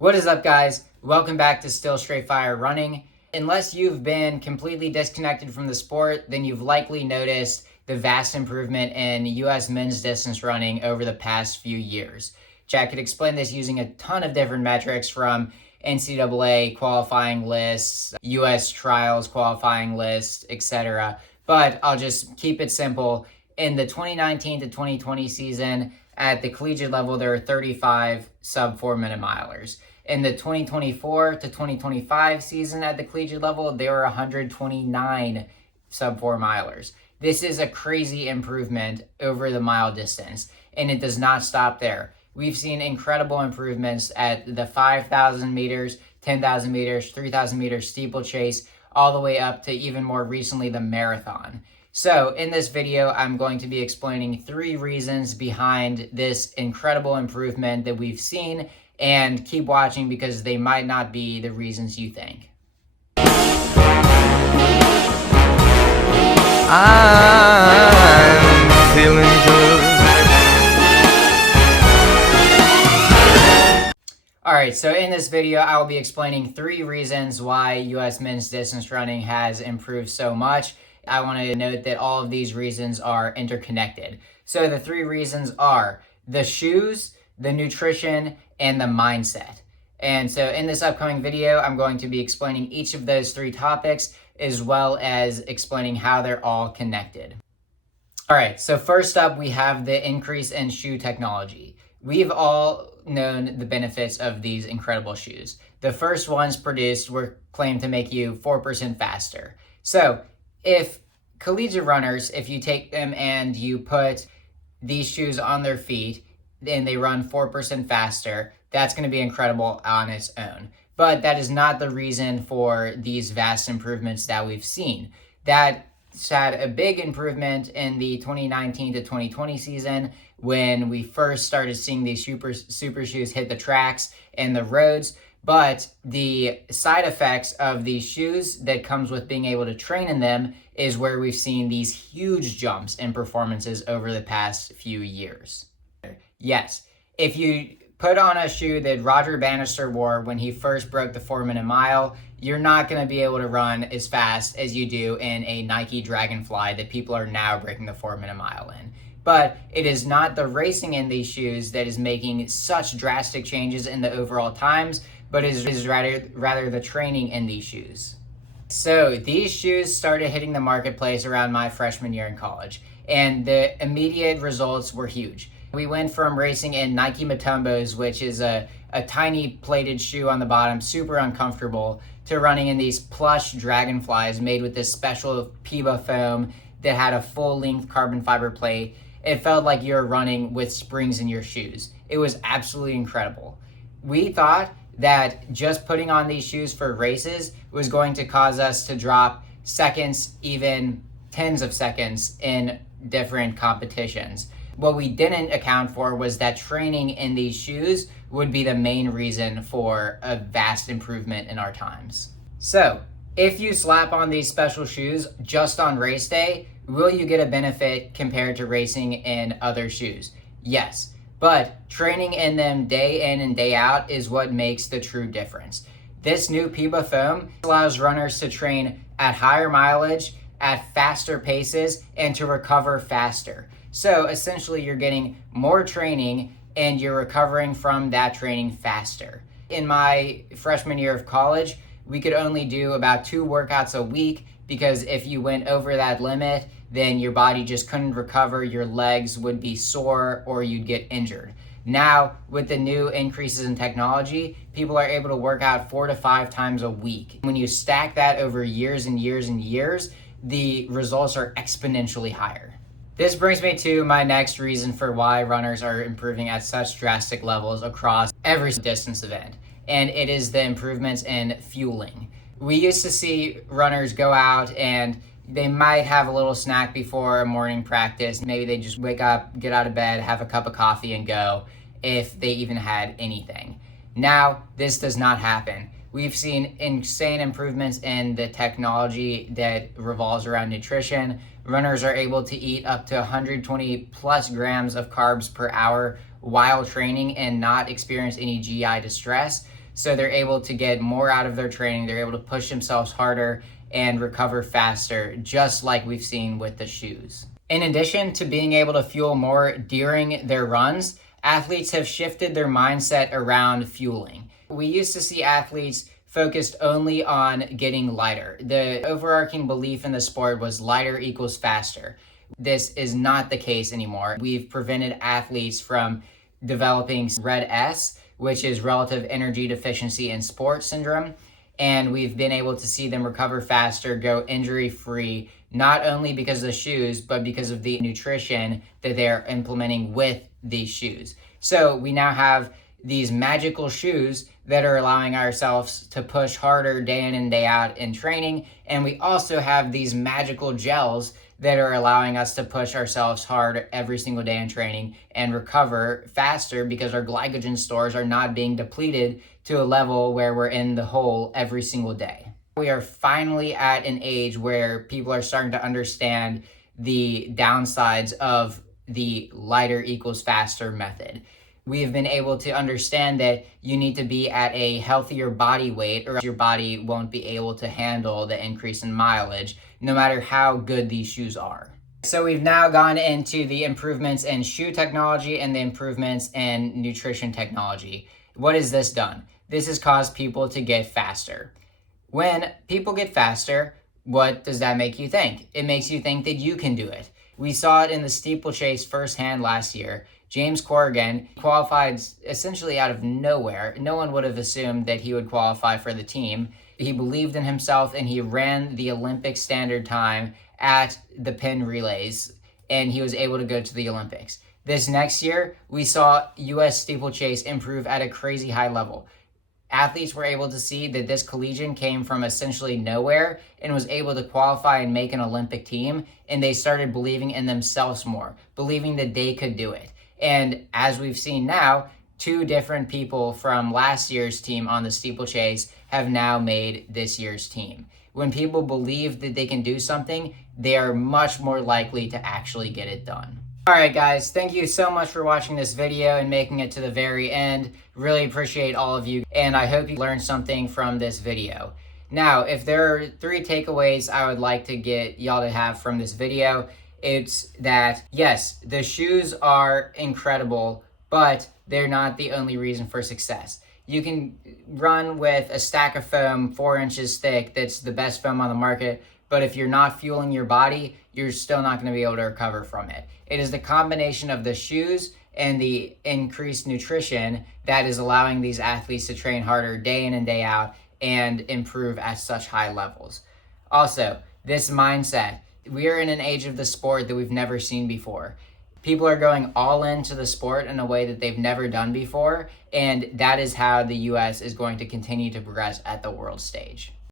What is up, guys? Welcome back to Still Straight Fire Running. Unless you've been completely disconnected from the sport, then you've likely noticed the vast improvement in U.S. men's distance running over the past few years. Jack could explain this using a ton of different metrics from NCAA qualifying lists, U.S. trials qualifying lists, etc. But I'll just keep it simple. In the 2019 to 2020 season, at the collegiate level, there were 35 sub 4 minute milers. In the 2024 to 2025 season at the collegiate level, there were 129 sub 4 milers. This is a crazy improvement over the mile distance, and it does not stop there. We've seen incredible improvements at the 5,000 meters, 10,000 meters, 3,000 meters steeplechase, all the way up to even more recently the marathon. So in this video, I'm going to be explaining 3 reasons behind this incredible improvement that we've seen, and keep watching because they might not be the reasons you think. I'm feeling good. Alright, so in this video, I will be explaining 3 reasons why U.S. men's distance running has improved so much. I want to note that all of these reasons are interconnected. So the 3 reasons are the shoes, the nutrition, and the mindset. And so in this upcoming video, I'm going to be explaining each of those 3 topics, as well as explaining how they're all connected. All right, so first up, we have the increase in shoe technology. We've all known the benefits of these incredible shoes. The first ones produced were claimed to make you 4% faster. So if collegiate runners, if you take them and you put these shoes on their feet, and they run 4% faster, that's going to be incredible on its own. But that is not the reason for these vast improvements that we've seen. That's had a big improvement in the 2019 to 2020 season when we first started seeing these super shoes hit the tracks and the roads. But the side effects of these shoes that comes with being able to train in them is where we've seen these huge jumps in performances over the past few years. Yes, if you put on a shoe that Roger Bannister wore when he first broke the 4-minute mile, you're not going to be able to run as fast as you do in a Nike Dragonfly that people are now breaking the 4-minute mile in. But it is not the racing in these shoes that is making such drastic changes in the overall times, but is rather the training in these shoes. So these shoes started hitting the marketplace around my freshman year in college, and the immediate results were huge. We went from racing in Nike Matumbos, which is a tiny plated shoe on the bottom, super uncomfortable, to running in these plush Dragonflies made with this special Piba foam that had a full-length carbon fiber plate. It felt like you were running with springs in your shoes. It was absolutely incredible. We thought that just putting on these shoes for races was going to cause us to drop seconds, even tens of seconds in different competitions. What we didn't account for was that training in these shoes would be the main reason for a vast improvement in our times. So, if you slap on these special shoes just on race day, will you get a benefit compared to racing in other shoes? Yes, but training in them day in and day out is what makes the true difference. This new Piba foam allows runners to train at higher mileage, at faster paces, and to recover faster. So essentially you're getting more training and you're recovering from that training faster. In my freshman year of college, we could only do about 2 workouts a week because if you went over that limit, then your body just couldn't recover, your legs would be sore, or you'd get injured. Now, with the new increases in technology, people are able to work out 4 to 5 times a week. When you stack that over years and years and years, the results are exponentially higher. This brings me to my next reason for why runners are improving at such drastic levels across every distance event, and it is the improvements in fueling. We used to see runners go out and they might have a little snack before a morning practice. Maybe they just wake up, get out of bed, have a cup of coffee and go, if they even had anything. Now, this does not happen. We've seen insane improvements in the technology that revolves around nutrition. Runners are able to eat up to 120 plus grams of carbs per hour while training and not experience any GI distress. So they're able to get more out of their training. They're able to push themselves harder and recover faster, just like we've seen with the shoes. In addition to being able to fuel more during their runs, athletes have shifted their mindset around fueling. We used to see athletes focused only on getting lighter. The overarching belief in the sport was lighter equals faster. This is not the case anymore. We've prevented athletes from developing RED-S, which is relative energy deficiency in sport syndrome, and we've been able to see them recover faster, go injury-free, not only because of the shoes, but because of the nutrition that they're implementing with these shoes. So we now have these magical shoes that are allowing ourselves to push harder day in and day out in training. And we also have these magical gels that are allowing us to push ourselves hard every single day in training and recover faster because our glycogen stores are not being depleted to a level where we're in the hole every single day. We are finally at an age where people are starting to understand the downsides of the lighter equals faster method. We have been able to understand that you need to be at a healthier body weight or your body won't be able to handle the increase in mileage, no matter how good these shoes are. So we've now gone into the improvements in shoe technology and the improvements in nutrition technology. What has this done? This has caused people to get faster. When people get faster, what does that make you think? It makes you think that you can do it. We saw it in the steeplechase firsthand last year. James Corrigan qualified essentially out of nowhere. No one would have assumed that he would qualify for the team. He believed in himself and he ran the Olympic standard time at the pin relays, and he was able to go to the Olympics. This next year, we saw U.S. steeplechase improve at a crazy high level. Athletes were able to see that this collegian came from essentially nowhere and was able to qualify and make an Olympic team, and they started believing in themselves more, believing that they could do it. And as we've seen now, 2 different people from last year's team on the steeplechase have now made this year's team. When people believe that they can do something, they are much more likely to actually get it done. All right, guys, thank you so much for watching this video and making it to the very end. Really appreciate all of you, and I hope you learned something from this video. Now, if there are 3 takeaways I would like to get y'all to have from this video, it's that, yes, the shoes are incredible, but they're not the only reason for success. You can run with a stack of foam 4 inches thick that's the best foam on the market, but if you're not fueling your body, you're still not going to be able to recover from it. It is the combination of the shoes and the increased nutrition that is allowing these athletes to train harder day in and day out and improve at such high levels. Also, this mindset. We are in an age of the sport that we've never seen before. People are going all into the sport in a way that they've never done before, and that is how the U.S. is going to continue to progress at the world stage.